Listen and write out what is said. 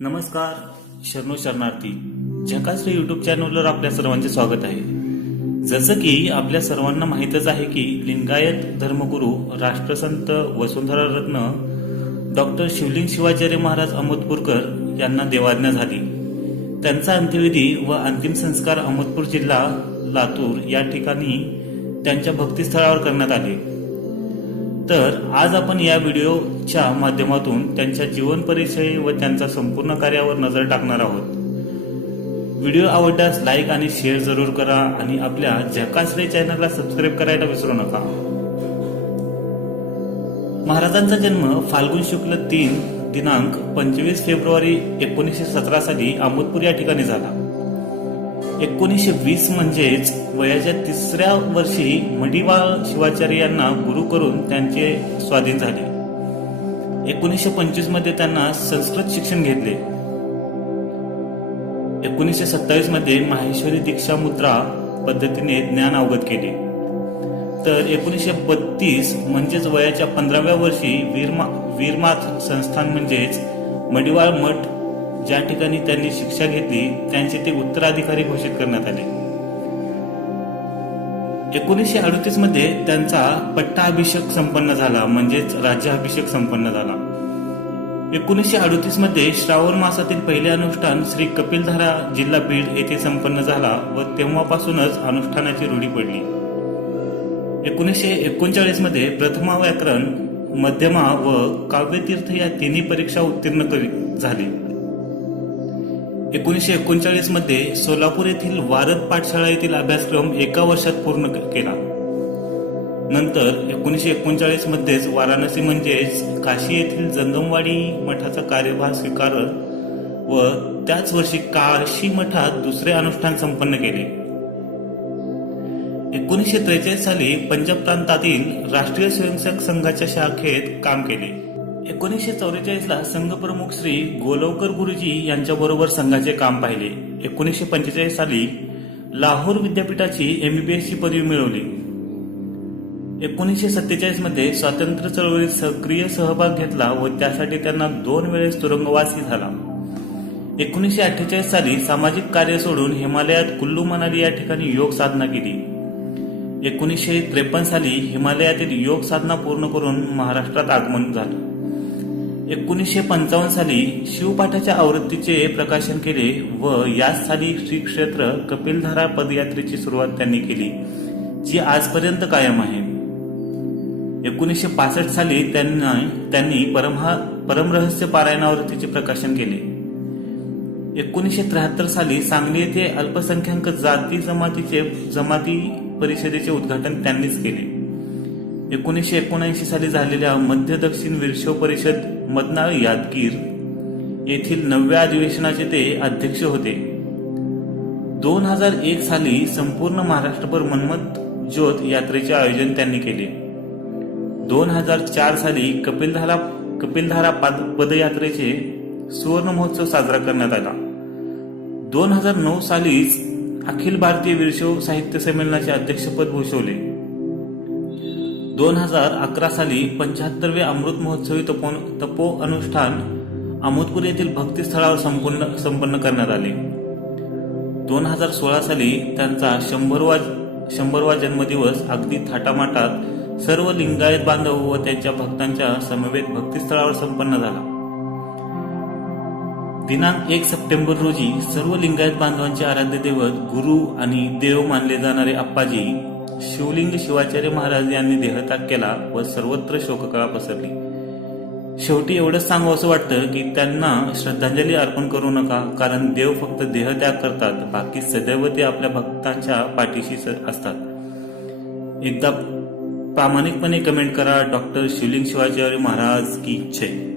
नमस्कार शरणो शरणार्थी. झकाश्री युट्यूब चॅनलवर आपल्या सर्वांचे स्वागत आहे. जसं की आपल्या सर्वांना माहीतच आहे की लिंगायत धर्मगुरू राष्ट्रसंत वसुंधरा रत्न डॉक्टर शिवलिंग शिवाचार्य महाराज अमोदपूरकर यांना देवाज्ञा झाली. त्यांचा अंत्यविधी व अंतिम संस्कार अमोदपूर जिल्हा लातूर या ठिकाणी त्यांच्या भक्तिस्थळावर करण्यात आले. तर आज आपण या व्हिडिओच्या माध्यमातून त्यांच्या जीवन परिचय व त्यांच्या संपूर्ण कार्यावर नजर टाकणार आहोत. व्हिडिओ आवडल्यास लाईक आणि शेअर जरूर करा आणि आपल्या झकासरे चॅनलला सबस्क्राईब करायला विसरू नका. महाराजांचा जन्म फाल्गुन शुक्ल तीन दिनांक पंचवीस फेब्रुवारी एकोणीसशे सतरा साली अहमदपूर या ठिकाणी झाला. एकोणीसशे वीस म्हणजेच वयाच्या तिसऱ्या वर्षी मडिवाळ शिवाचार्य यांना गुरु करून त्यांचे स्वाधीन झाले. एकोणीसशे पंचवीसमध्ये त्यांना संस्कृत शिक्षण घेतले. एकोणीसशे सत्तावीसमध्ये माहेश्वरी दीक्षा मुद्रा पद्धतीने ज्ञान अवगत केले. तर एकोणीसशे बत्तीस म्हणजेच वयाच्या पंधराव्या वर्षी वीरमा वीरमाथ संस्थान म्हणजेच मडिवाळ मठ ज्या ठिकाणी त्यांनी शिक्षा घेतली त्यांचे ते उत्तराधिकारी घोषित करण्यात आले. एकोणीसशे अडतीसमध्ये त्यांचा पट्टाभिषेक संपन्न झाला म्हणजेच राज्याभिषेक संपन्न झाला. एकोणीसशे अडतीसमध्ये श्रावण मासातील पहिले अनुष्ठान श्री कपिलधारा जिल्हा बीड येथे संपन्न झाला व तेव्हापासूनच अनुष्ठानाची रूढी पडली. एकोणीसशे एकोणचाळीसमध्ये प्रथमा व्याकरण मध्यमा व काव्यतीर्थ या तिन्ही परीक्षा उत्तीर्ण करी झाली. एकोणीसशे एकोणचाळीसमध्ये सोलापूर येथील वारद पाठशाळा येथील अभ्यासक्रम एका वर्षात पूर्ण केला. नंतर एकोणीसशे एकोणचाळीसमध्येच वाराणसी म्हणजेच काशी येथील जंगमवाडी मठाचा कार्यभार स्वीकारत व त्याच वर्षी काशी मठात दुसरे अनुष्ठान संपन्न केले. एकोणीसशे त्रेचाळीस साली पंजाब प्रांतातील राष्ट्रीय स्वयंसेवक संघाच्या शाखेत काम केले. एकोणीसशे चौवेचाळीसला संघप्रमुख श्री गोलवकर गुरुजी यांच्याबरोबर संघाचे काम पाहिले. एकोणीसशे पंचेचाळीस साली लाहोर विद्यापीठाची एमबीबीएस ची पदवी मिळवली. एकोणीसशे सत्तेचाळीसमध्ये स्वातंत्र्य चळवळीत सक्रिय सहभाग घेतला व त्यासाठी त्यांना दोन वेळेस तुरुंगवासही झाला. एकोणीसशे अठ्ठेचाळीस साली सामाजिक कार्य सोडून हिमालयात कुल्लू मनाली या ठिकाणी योग साधना केली. एकोणीसशे त्रेपन्न साली हिमालयातील योग साधना पूर्ण करून महाराष्ट्रात आगमन झालं. एकोणीसशे पंचावन्न साली शिवपाठाच्या आवृत्तीचे प्रकाशन केले व याच साली श्री क्षेत्र कपिलधारा पदयात्रेची सुरुवात त्यांनी केली जी आजपर्यंत कायम आहे. एकोणीसशे पासष्ट साली त्यांना त्यांनी परमहा परमरहस्य पारायणावृत्तीचे प्रकाशन केले. एकोणीसशे त्र्याहत्तर साली सांगली येथे अल्पसंख्याक जाती जमातीचे जमाती परिषदेचे उद्घाटन त्यांनीच केले. एकोणीसशे एकोणऐंशी साली झालेल्या मध्य दक्षिण विरशव परिषद मदनाळ यादगीर येथील नवव्या अधिवेशनाचे ते अध्यक्ष होते. दोन हजार एक साली संपूर्ण महाराष्ट्रभर मन्मथ ज्योत यात्रेचे आयोजन त्यांनी केले. दोन हजार चार साली कपिलधारा कपिलधारा पद पदयात्रेचे सुवर्ण महोत्सव साजरा करण्यात आला. दोन हजार नऊ सालीच अखिल भारतीय विरशव साहित्य संमेलनाचे अध्यक्षपद भूषवले. दोन हजार अकरा साली पंच्याहत्तरवे अमृत महोत्सवी तपो तपो अनुष्ठान आमोदपूर येथील भक्तिस्थळावर संपूर्ण संपन्न करण्यात आले. दोन हजार सोळा साली त्यांचा शंभरवा शंभरवा जन्मदिवस अगदी थाटामाटात सर्व लिंगायत बांधव व त्यांच्या भक्तांच्या समवेत भक्तिस्थळावर संपन्न झाला. दिनांक एक सप्टेंबर रोजी सर्व लिंगायत बांधवांचे आराध्य दैवत गुरु आणि देव मानले जाणारे अप्पाजी शिवलिंग शिवाचार्य महाराज यांनी देहत्याग केला व सर्वत्र शोककळा पसरली. शेवटी एवढंच सांगू असं वाटतं की त्यांना श्रद्धांजली अर्पण करू नका कारण देव फक्त देहत्याग करतात बाकी सदैव ते आपल्या भक्तांच्या पाठीशी असतात. एकदा प्रामाणिकपणे कमेंट करा डॉक्टर शिवलिंग शिवाचार्य महाराज की जय.